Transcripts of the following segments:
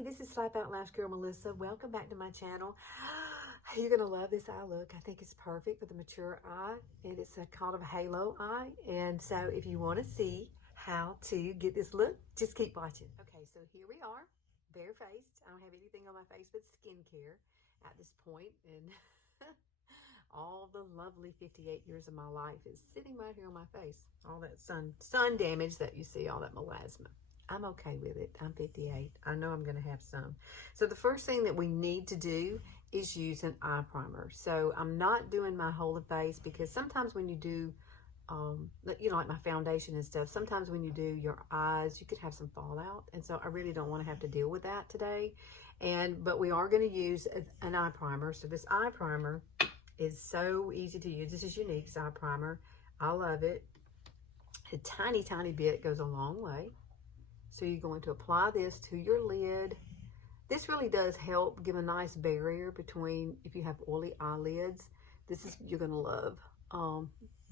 Hey, this is Slap Out Lash Girl Melissa. Welcome back to my channel. You're going to love this eye look. I think it's perfect for the mature eye, and it's called a halo eye. And so if you want to see how to get this look, just keep watching. Okay, so here we are, bare-faced. I don't have anything on my face but skincare at this point, and all the lovely 58 years of my life is sitting right here on my face. All that sun damage that you see, all that melasma. I'm okay with it. I'm 58. I know I'm going to have some. So the first thing that we need to do is use an eye primer. So I'm not doing my whole face because sometimes when you do, like my foundation and stuff, sometimes when you do your eyes, you could have some fallout. And so I really don't want to have to deal with that today. But we are going to use an eye primer. So this eye primer is so easy to use. This is Younique's eye primer. I love it. A tiny, tiny bit goes a long way. So you're going to apply this to your lid. This really does help give a nice barrier between if you have oily eyelids. You're going to love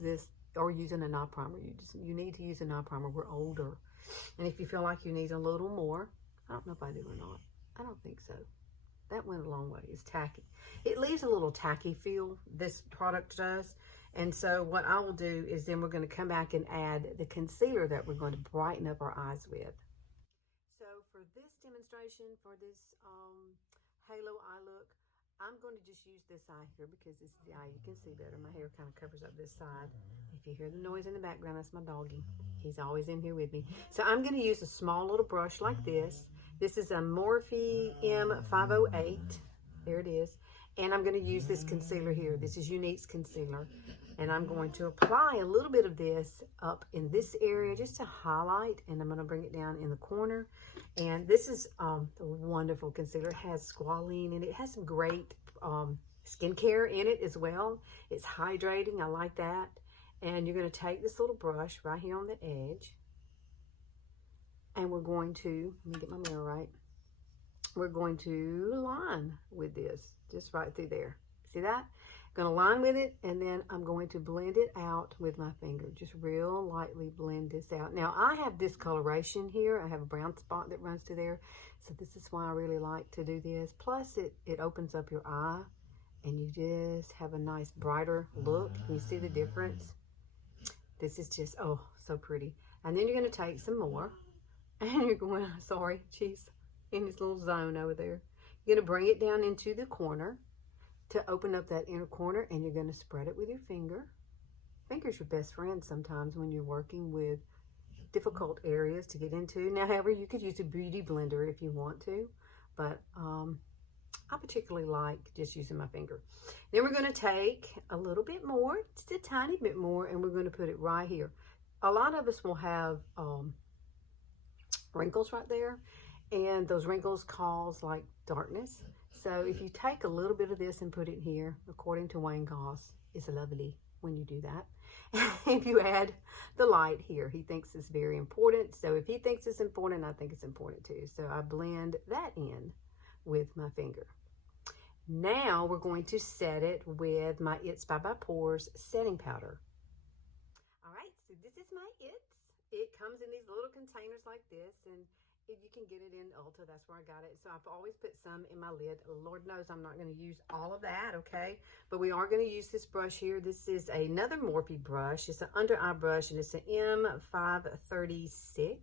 this, or using an eye primer. You need to use an eye primer. We're older. And if you feel like you need a little more, I don't know if I do or not. I don't think so. That went a long way. It's tacky. It leaves a little tacky feel, this product does. And so what I will do is then we're going to come back and add the concealer that we're going to brighten up our eyes with. So for this demonstration, for this halo eye look, I'm going to just use this eye here because this is the eye you can see better. My hair kind of covers up this side. If you hear the noise in the background, that's my doggy. He's always in here with me. So I'm going to use a small little brush like this. This is a Morphe M508. There it is. And I'm going to use this concealer here. This is Younique's concealer. And I'm going to apply a little bit of this up in this area just to highlight. And I'm going to bring it down in the corner. And this is a wonderful concealer. It has squalene in it. It has some great skincare in it as well. It's hydrating. I like that. And you're going to take this little brush right here on the edge. And we're going to, let me get my mirror right. We're going to line with this, just right through there. See that? I'm going to line with it, and then I'm going to blend it out with my finger. Just real lightly blend this out. Now, I have discoloration here. I have a brown spot that runs through there. So this is why I really like to do this. Plus, it opens up your eye, and you just have a nice, brighter look. Can you see the difference? This is just, oh, so pretty. And then you're going to take some more. And you're going, sorry, she's in this little zone over there. You're going to bring it down into the corner to open up that inner corner, and you're going to spread it with your finger. Finger's your best friend sometimes when you're working with difficult areas to get into. Now, however, you could use a beauty blender if you want to, but I particularly like just using my finger. Then we're going to take a little bit more, just a tiny bit more, and we're going to put it right here. A lot of us will have wrinkles right there, and those wrinkles cause like darkness. So if you take a little bit of this and put it here, according to Wayne Goss, it's lovely when you do that. If you add the light here, he thinks it's very important. So if he thinks it's important, I think it's important too. So I blend that in with my finger. Now we're going to set it with my It's by Pores setting powder. All right, so this is my It's. It comes in these little containers like this, and you can get it in Ulta. That's where I got it. So I've always put some in my lid. Lord knows I'm not going to use all of that, okay? But we are going to use this brush here. This is another Morphe brush. It's an under eye brush, and it's an M536.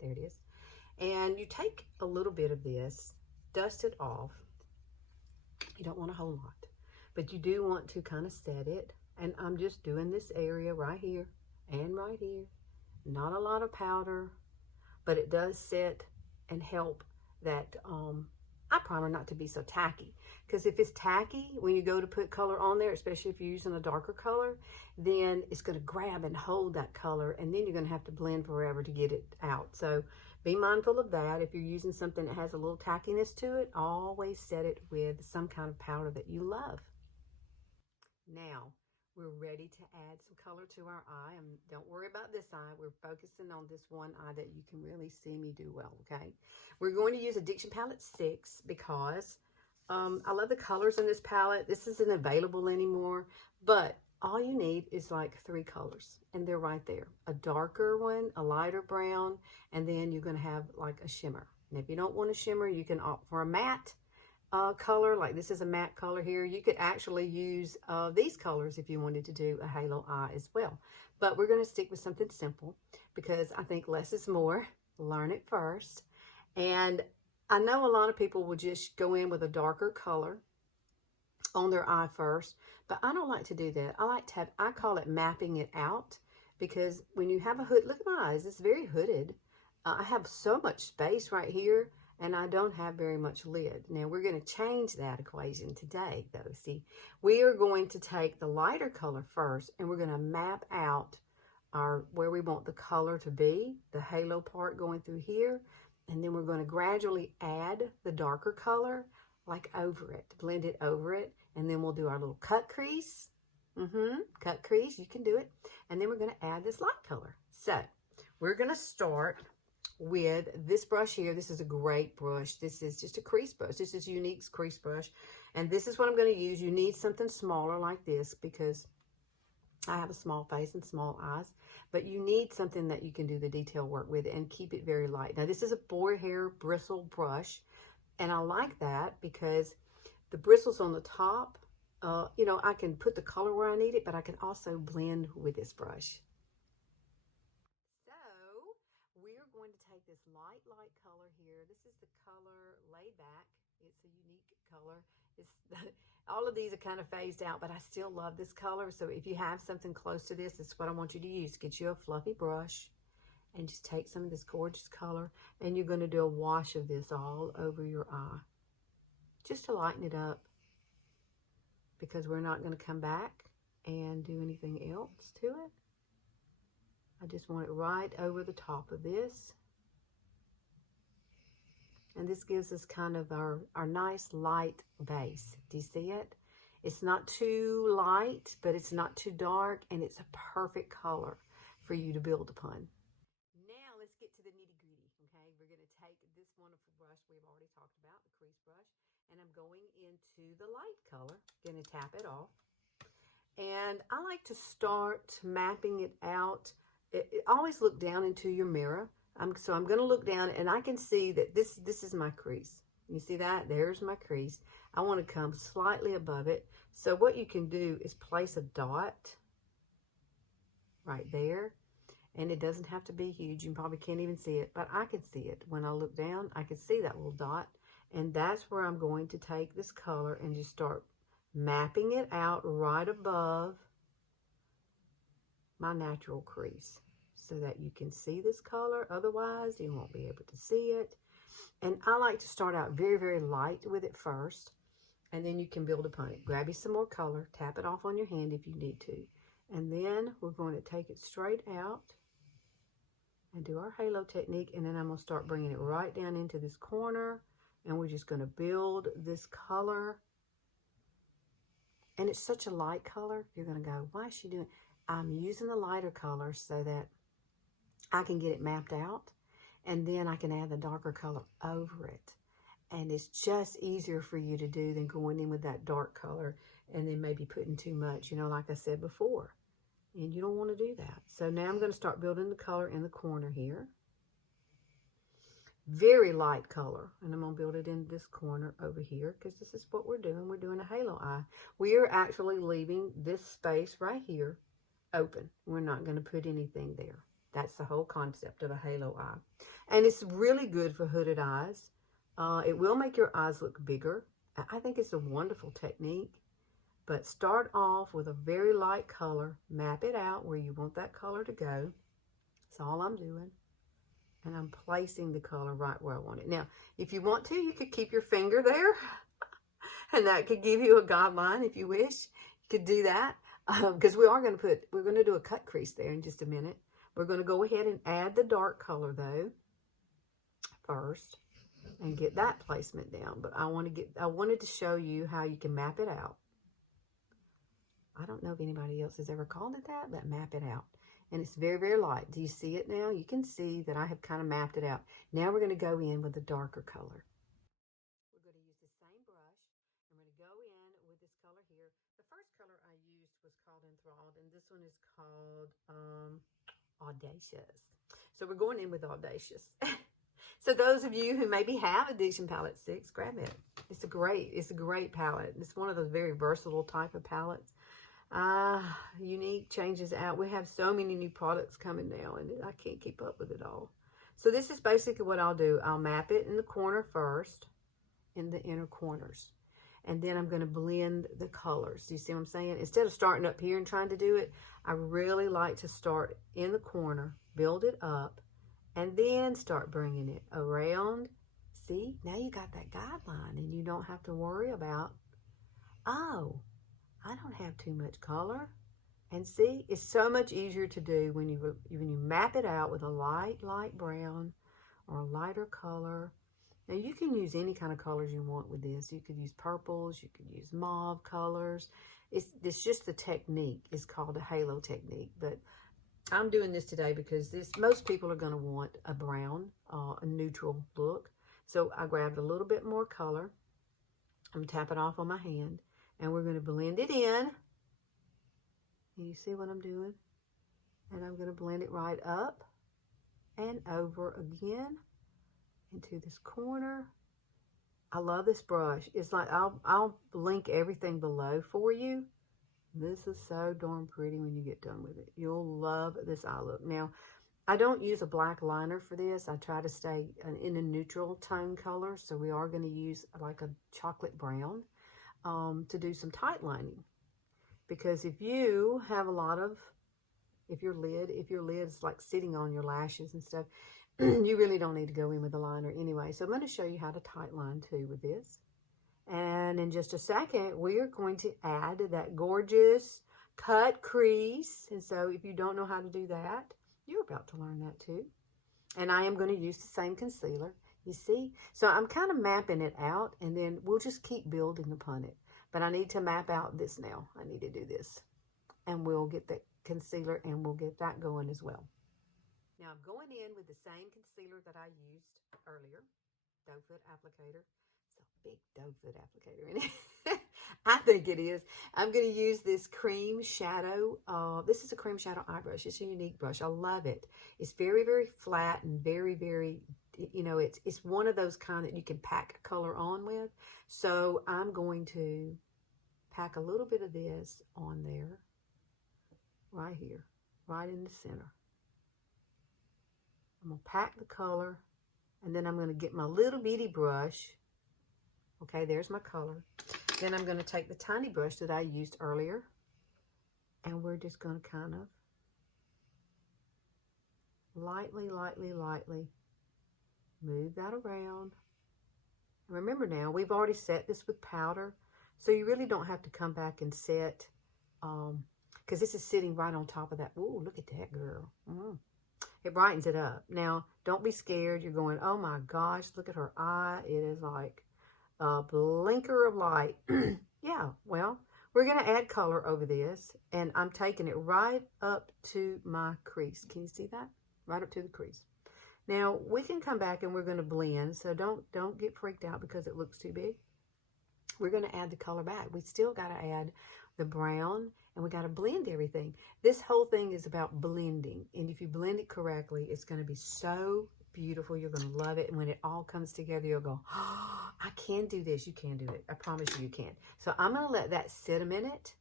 There it is. And you take a little bit of this, dust it off. You don't want a whole lot, but you do want to kind of set it. And I'm just doing this area right here and right here. Not a lot of powder, but it does set and help that eye primer not to be so tacky. Because if it's tacky, when you go to put color on there, especially if you're using a darker color, then it's going to grab and hold that color, and then you're going to have to blend forever to get it out. So be mindful of that. If you're using something that has a little tackiness to it, always set it with some kind of powder that you love. Now, we're ready to add some color to our eye. And don't worry about this eye. We're focusing on this one eye that you can really see me do well, okay? We're going to use Addiction Palette 6 because I love the colors in this palette. This isn't available anymore, but all you need is like 3 colors, and they're right there. A darker one, a lighter brown, and then you're going to have like a shimmer. Now, if you don't want a shimmer, you can opt for a matte color. Like this is a matte color here. You could actually use these colors if you wanted to do a halo eye as well. But we're going to stick with something simple because I think less is more. Learn it first. And I know a lot of people will just go in with a darker color on their eye first, but I don't like to do that. I like to have, I call it mapping it out, because when you have a hood, look at my eyes, it's very hooded. I have so much space right here, and I don't have very much lid. Now we're going to change that equation today though. See, we are going to take the lighter color first, and we're going to map out where we want the color to be, the halo part going through here, and then we're going to gradually add the darker color like over it, blend it over it, and then we'll do our little cut crease. Cut crease, you can do it. And then we're going to add this light color. So we're going to start with this brush here. This is a great brush. This is just a crease brush. This is Younique's crease brush. And this is what I'm going to use. You need something smaller like this because I have a small face and small eyes, but you need something that you can do the detail work with and keep it very light. Now this is a boar hair bristle brush, and I like that because the bristles on the top, you know, I can put the color where I need it, but I can also blend with this brush. So we're going to take this light color here. This is the color Laid Back. It's a Younique color. All of these are kind of phased out, but I still love this color. So if you have something close to this, it's what I want you to use. Get you a fluffy brush and just take some of this gorgeous color, and you're going to do a wash of this all over your eye just to lighten it up, because we're not going to come back and do anything else to it. I just want it right over the top of this. And this gives us kind of our nice light base. Do you see it? It's not too light, but it's not too dark, and it's a perfect color for you to build upon. Now let's get to the nitty gritty, okay? We're going to take this wonderful brush we've already talked about, the crease brush, and I'm going into the light color. Going to tap it off. And I like to start mapping it out. Always look down into your mirror. So I'm going to look down, and I can see that this is my crease. You see that? There's my crease. I want to come slightly above it. So what you can do is place a dot right there. And it doesn't have to be huge. You probably can't even see it, but I can see it. When I look down, I can see that little dot. And that's where I'm going to take this color and just start mapping it out right above my natural crease, so that you can see this color. Otherwise, you won't be able to see it. And I like to start out very, very light with it first, and then you can build upon it. Grab you some more color, tap it off on your hand if you need to. And then we're going to take it straight out and do our halo technique. And then I'm going to start bringing it right down into this corner, and we're just going to build this color. And it's such a light color. You're going to go, why is she doing it? I'm using the lighter color so that I can get it mapped out, and then I can add the darker color over it. And it's just easier for you to do than going in with that dark color and then maybe putting too much, you know, like I said before. And you don't want to do that. So now I'm going to start building the color in the corner here. Very light color. And I'm going to build it in this corner over here, because this is what we're doing. We're doing a halo eye. We are actually leaving this space right here open. We're not going to put anything there. That's the whole concept of a halo eye. And it's really good for hooded eyes. It will make your eyes look bigger. I think it's a wonderful technique. But start off with a very light color. Map it out where you want that color to go. That's all I'm doing. And I'm placing the color right where I want it. Now, if you want to, you could keep your finger there. And that could give you a guideline if you wish. You could do that. Because we're going to do a cut crease there in just a minute. We're going to go ahead and add the dark color though first and get that placement down. But I wanted to show you how you can map it out. I don't know if anybody else has ever called it that, but map it out. And it's very, very light. Do you see it now? You can see that I have kind of mapped it out. Now we're going to go in with the darker color. We're going to use the same brush. I'm going to go in with this color here. The first color I used was called Enthralled, and this one is called Audacious. So we're going in with Audacious. So those of you who maybe have Addiction Palette 6, grab it. It's a great palette. It's one of those very versatile type of palettes. Younique changes out. We have so many new products coming now, and I can't keep up with it all. So this is basically what I'll do. I'll map it in the corner first, in the inner corners. And then I'm going to blend the colors. Do you see what I'm saying? Instead of starting up here and trying to do it, I really like to start in the corner, build it up, and then start bringing it around. See, now you got that guideline, and you don't have to worry about, oh, I don't have too much color. And see, it's so much easier to do when you map it out with a light brown or a lighter color. Now you can use any kind of colors you want with this. You could use purples, you could use mauve colors. It's just the technique. It's called a halo technique. But I'm doing this today because most people are going to want a brown, a neutral look. So I grabbed a little bit more color. I'm going to tap it off on my hand, and we're going to blend it in. And you see what I'm doing? And I'm going to blend it right up and over again into this corner. I love this brush. It's like, I'll link everything below for you. This is so darn pretty when you get done with it. You'll love this eye look. Now, I don't use a black liner for this. I try to stay in a neutral tone color. So we are going to use like a chocolate brown to do some tight lining. Because if you have a lot of, if your lid is like sitting on your lashes and stuff, you really don't need to go in with a liner anyway. So I'm going to show you how to tight line too with this. And in just a second, we are going to add that gorgeous cut crease. And so if you don't know how to do that, you're about to learn that too. And I am going to use the same concealer, you see. So I'm kind of mapping it out, and then we'll just keep building upon it. But I need to map out this now. I need to do this. And we'll get the concealer, and we'll get that going as well. Now I'm going in with the same concealer that I used earlier, doe foot applicator. It's a big doe foot applicator in it. I think it is. I'm going to use this cream shadow. This is a cream shadow eye brush. It's a Younique brush. I love it. It's very, very flat and very, very, you know, it's one of those kind that you can pack color on with. So I'm going to pack a little bit of this on there, right here, right in the center. I'm going to pack the color, and then I'm going to get my little bitty brush. Okay, there's my color. Then I'm going to take the tiny brush that I used earlier, and we're just going to kind of lightly move that around. And remember now, we've already set this with powder, so you really don't have to come back and set, because this is sitting right on top of that. Ooh, look at that, girl. It brightens it up. Now, don't be scared. You're going, oh my gosh, look at her eye. It is like a blinker of light. Yeah, well, we're going to add color over this, and I'm taking it right up to my crease. Can you see that? Right up to the crease. Now, we can come back and we're going to blend, so don't get freaked out because it looks too big. We're going to add the color back. We still got to add the brown, and we got to blend everything. This whole thing is about blending, and if you blend it correctly, it's going to be so beautiful. You're going to love it, and when it all comes together, you'll go, oh, I can do this. You can do it. I promise you can. So I'm going to let that sit a minute.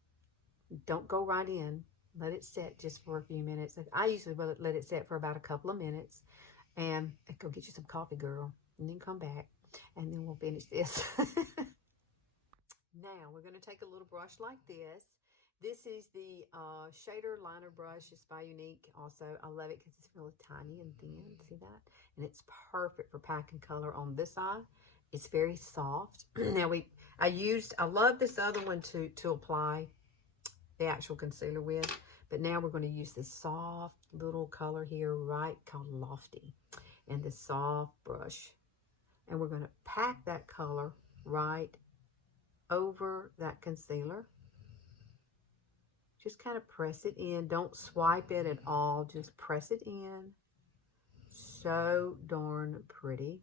Don't go right in. Let it set just for a few minutes. I usually let it set for about a couple of minutes, and go get you some coffee, girl, and then come back, and then we'll finish this. Now, we're going to take a little brush like this. This is the shader liner brush. It's by Younique also. I love it because it's really tiny and thin. See that? And it's perfect for packing color on this eye. It's very soft. Now, I love this other one to apply the actual concealer with. But now we're going to use this soft little color here, right, called Lofty. And this soft brush. And we're going to pack that color right over that concealer. Just kind of press it in. Don't swipe it at all. Just press it in. So darn pretty.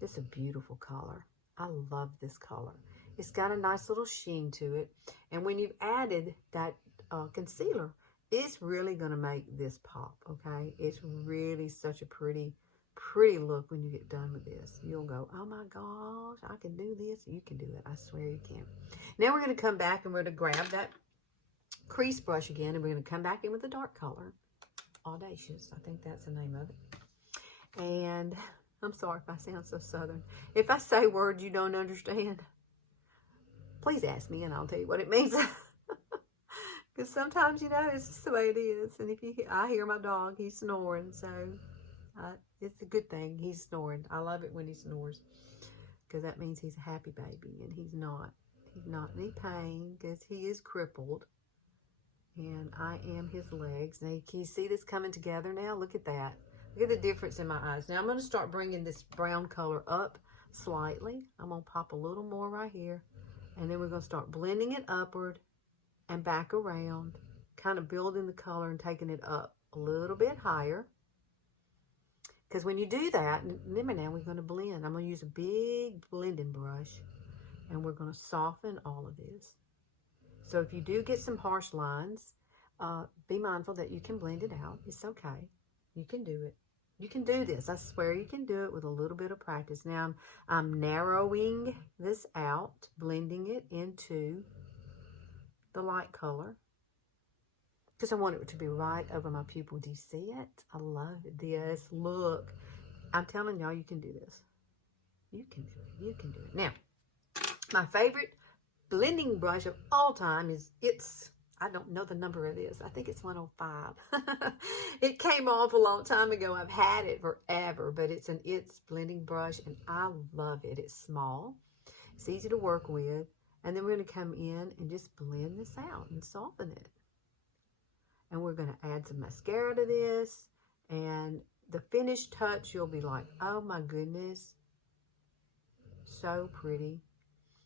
This is a beautiful color. I love this color. It's got a nice little sheen to it. And when you've added that concealer, it's really going to make this pop, okay? It's really such a pretty pretty look when you get done with this. You'll go, oh my gosh, I can do this. You can do it. I swear you can. Now we're going to come back and we're going to grab that crease brush again, and we're going to come back in with a dark color. Audacious, I think that's the name of it. And I'm sorry if I sound so southern. If I say words you don't understand, please ask me and I'll tell you what it means. Because sometimes, you know, it's just the way it is. And if I hear my dog, he's snoring, so it's a good thing he's snoring. I love it when he snores, because that means he's a happy baby, and he's not in any pain, because he is crippled, and I am his legs. Now, can you see this coming together now? Look at that. Look at the difference in my eyes. Now, I'm going to start bringing this brown color up slightly. I'm going to pop a little more right here, and then we're going to start blending it upward and back around, kind of building the color and taking it up a little bit higher. Because when you do that, remember now, we're going to blend. I'm going to use a big blending brush, and we're going to soften all of this. So if you do get some harsh lines, be mindful that you can blend it out. It's okay. You can do it. You can do this. I swear you can do it with a little bit of practice. Now I'm narrowing this out, blending it into the light color, because I want it to be right over my pupil. Do you see it? I love this. Look, I'm telling y'all, you can do this. You can do it. You can do it. Now, my favorite blending brush of all time is, I don't know the number of this. I think it's 105. It came off a long time ago. I've had it forever, but it's an blending brush, and I love it. It's small. It's easy to work with. And then we're going to come in and just blend this out and soften it. And we're going to add some mascara to this. And the finished touch, you'll be like, oh my goodness. So pretty.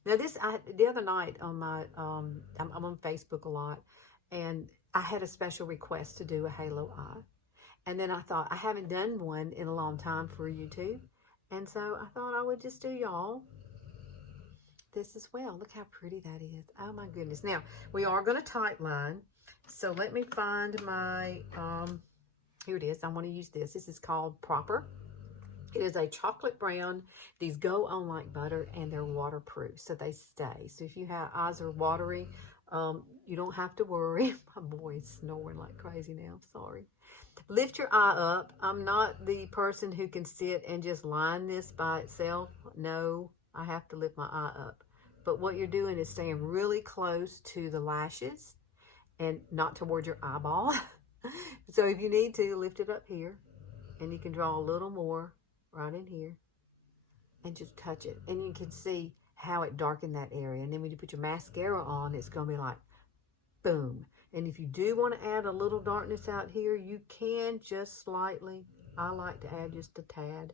Now the other night on my, I'm on Facebook a lot. And I had a special request to do a halo eye. And then I thought, I haven't done one in a long time for YouTube. And so I thought I would just do y'all this as well. Look how pretty that is. Oh my goodness. Now we are going to tight line. So let me find my, here it is. I want to use this. This is called Proper. It is a chocolate brown. These go on like butter, and they're waterproof, so they stay. So if you have eyes are watery, you don't have to worry. My boy's snoring like crazy now. Sorry. Lift your eye up. I'm not the person who can sit and just line this by itself. No, I have to lift my eye up. But what you're doing is staying really close to the lashes and not toward your eyeball. So if you need to, lift it up here, and you can draw a little more right in here and just touch it. And you can see how it darkened that area. And then when you put your mascara on, it's going to be like, boom. And if you do want to add a little darkness out here, you can just slightly. I like to add just a tad.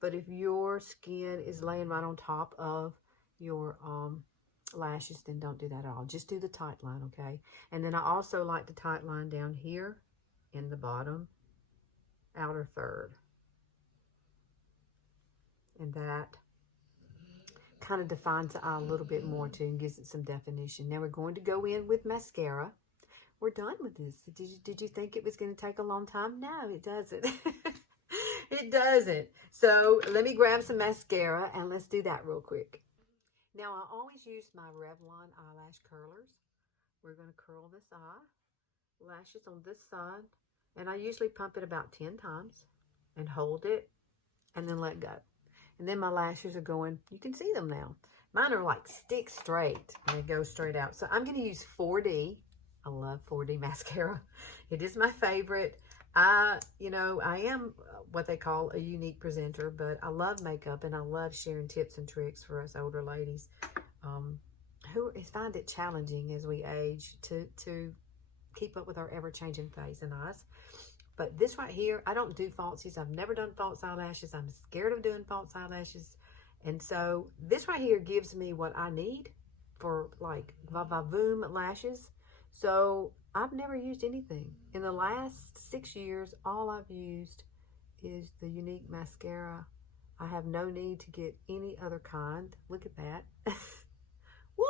But if your skin is laying right on top of your lashes, then don't do that at all. Just do the tight line, okay? And then I also like to tight line down here in the bottom outer third. And that kind of defines the eye a little bit more too, and gives it some definition. Now we're going to go in with mascara. We're done with this. Did you think it was going to take a long time? No, it doesn't. It doesn't. So let me grab some mascara and let's do that real quick. Now I always use my Revlon eyelash curlers. We're going to curl this eye, lashes on this side, and I usually pump it about 10 times and hold it and then let go. And then my lashes are going, you can see them now. Mine are like stick straight, and they go straight out. So I'm going to use 4D. I love 4D mascara. It is my favorite. I am what they call a unique presenter, but I love makeup, and I love sharing tips and tricks for us older ladies who find it challenging as we age to keep up with our ever-changing face and eyes. But this right here, I don't do falsies. I've never done false eyelashes. I'm scared of doing false eyelashes. And so this right here gives me what I need for like va-va-voom lashes. So I've never used anything. In the last 6 years, all I've used is the Younique mascara. I have no need to get any other kind. Look at that. Woo!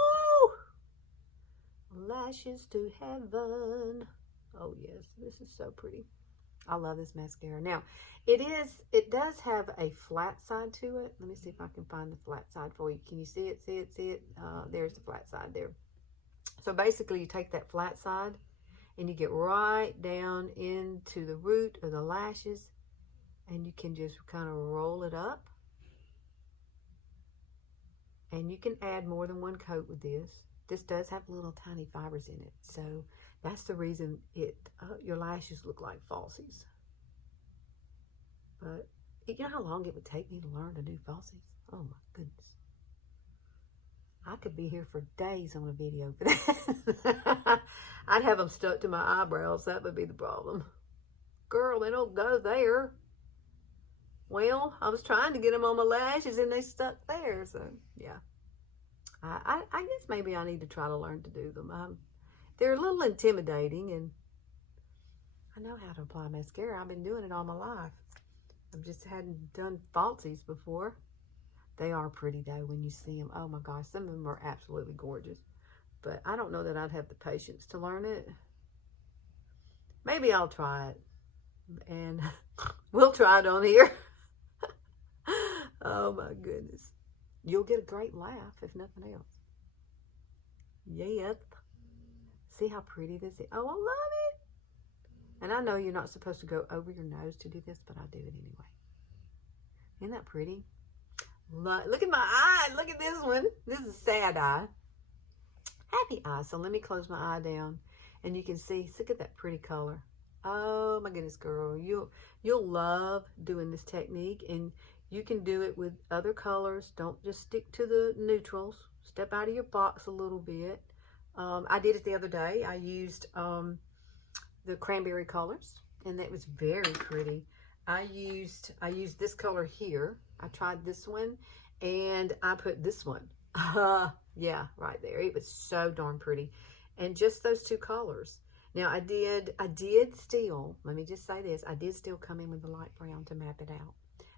Lashes to heaven. Oh yes, this is so pretty. I love this mascara. Now, it does have a flat side to it. Let me see if I can find the flat side for you. Can you see it? See it? See it? There's the flat side there. So basically, you take that flat side and you get right down into the root of the lashes, and you can just kind of roll it up. And you can add more than one coat with this. This does have little tiny fibers in it, so that's the reason your lashes look like falsies. But you know how long it would take me to learn to do falsies? Oh my goodness. I could be here for days on a video for that. I'd have them stuck to my eyebrows. That would be the problem. Girl, they don't go there. Well, I was trying to get them on my lashes and they stuck there. So, yeah. I guess maybe I need to try to learn to do them. They're a little intimidating, and I know how to apply mascara. I've been doing it all my life. I just hadn't done falsies before. They are pretty, though, when you see them. Oh, my gosh. Some of them are absolutely gorgeous. But I don't know that I'd have the patience to learn it. Maybe I'll try it. And we'll try it on here. Oh, my goodness. You'll get a great laugh, if nothing else. Yep. See how pretty this is? Oh, I love it. And I know you're not supposed to go over your nose to do this, but I do it anyway. Isn't that pretty? Look at my eye. Look at this one. This is a sad eye. Happy eye. So let me close my eye down. And you can see, look at that pretty color. Oh my goodness, girl. You'll love doing this technique. And you can do it with other colors. Don't just stick to the neutrals. Step out of your box a little bit. I did it the other day. I used the cranberry colors, and that was very pretty. I used this color here. I tried this one, and I put this one. Yeah, right there. It was so darn pretty. And just those two colors. Now, I did still, let me just say this, I did still come in with the light brown to map it out.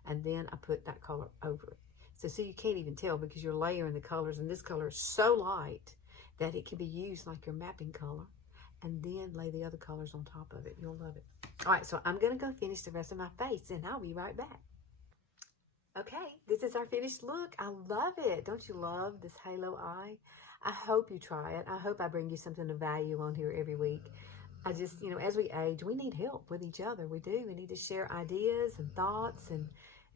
And then I put that color over it. So see, you can't even tell because you're layering the colors, and this color is so light that it can be used like your mapping color. And then lay the other colors on top of it. You'll love it. All right, so I'm going to go finish the rest of my face, and I'll be right back. Okay, this is our finished look. I love it. Don't you love this halo eye? I hope you try it. I hope I bring you something of value on here every week. I just, as we age, we need help with each other. We do. We need to share ideas and thoughts, and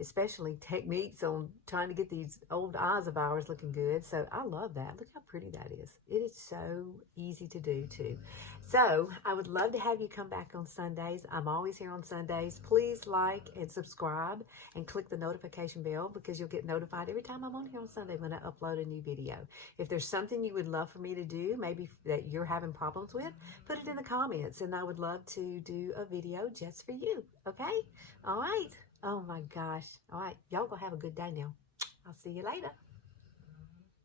especially techniques on trying to get these old eyes of ours looking good. So I love that. Look how pretty that is. It is so easy to do too. So I would love to have you come back on Sundays. I'm always here on Sundays. Please like and subscribe and click the notification bell because you'll get notified every time I'm on here on Sunday when I upload a new video. If there's something you would love for me to do, maybe that you're having problems with, put it in the comments and I would love to do a video just for you. Okay? All right. Oh my gosh. All right. Y'all go have a good day now. I'll see you later.